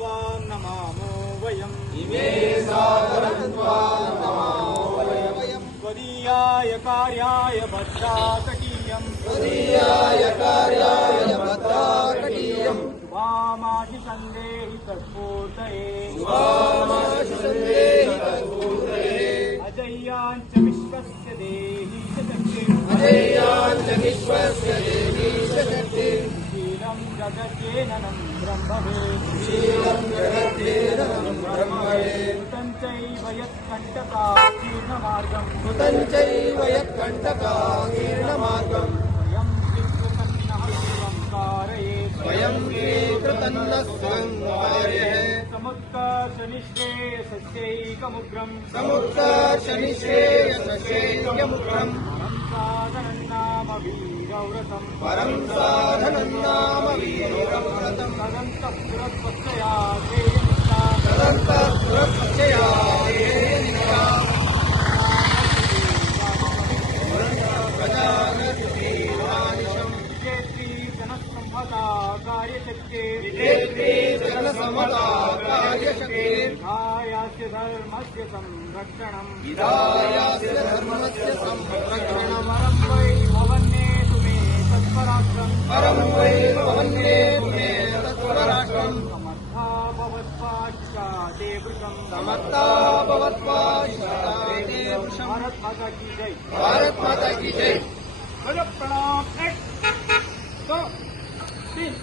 त्वां नमामो वयम् इमे सादरं त्वां नमामो वयम् त्वदीयाय कार्याय भद्राकटीयम् शुभामाशि सन्देहि तत्पूर्तये अजय्याञ्च विश्वस्य देहि शक्तिम् शीलं जगत्येननं ब्रह्मवेत् कृतं चैव यत्कण्टकाकीर्णमार्गम् स्वयं स्वीकृतन्नः स्वं कारयेत् समुत्कर्षनिःश्रेयसस्यैकमुग्रम् परं साधनं नाम वीरव्रतम् तदन्तः पुरस्वच्छया विधायास्य धर्मस्य संरक्षणम् परं वै भवन्येतु मे तत्पराक्रम् समर्था भवत्पाश्चाते वृषम् भारत माता की जय गजब प्रणाम 1 2 3